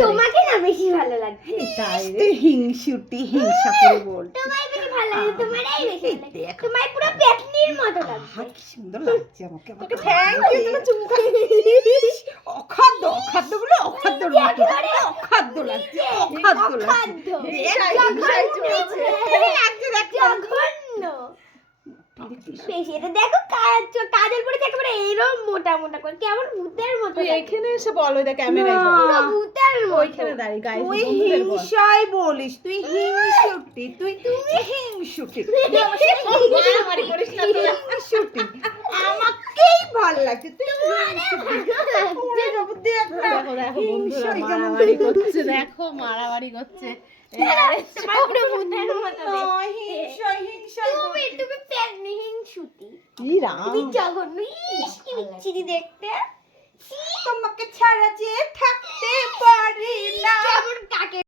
তোমাকে না বেশি ভালো লাগছে। তুই হিংসুটি, হিংসা করে বল। তোমায় বেশি ভালো লাগছে, তোমারই বেশি ভালো লাগছে। তোমায় পুরো পেতনির মতো লাগছে। কি সুন্দর লাগছে আমাকে। তোকে থ্যাংক ইউ, তোকে চুমু খাই। অখাদ্য, অখাদ্য বলে অখাদ্যর মতো। অখাদ্য লাগছে, অখাদ্য লাগছে। জঘন্য। বেশি এটা দেখো কাজল পড়েছে একেবারে এরকম মোটা মোটা করে, কেমন ভূতের মতো তুই লাগছে। এখানে এসে বল, ওই দেখ ক্যামেরায় বল। পুরো ভূতের মতো। ওইখানে দাঁড়িয়ে গাইস তুই বন্ধুদের বল। হিংসাই বলিস, তুই হিংসুটি, তুই হিংসুটি, মারামারি করিস না তোরা। হিংসুটি। আমাকেই ভাল লাগছে, তুই হিংসুটি। ওরে বাবা, দেখ না, দেখো দেখো বন্ধুরা হিংসাই কেমন মারামারি করছে, দেখো মারামারি করছে। তোমার পুরো ভূতের মতো দেখতে। নয়, হিংসাই, হিংসাই তুমি বলিস। তুমি পেতনি হিংসুতি। ই রাম, তুমি জঘন্য, ইস কি বিচ্ছিরি দেখতে। তোমাকে ছাড়া যে থাকতে পারি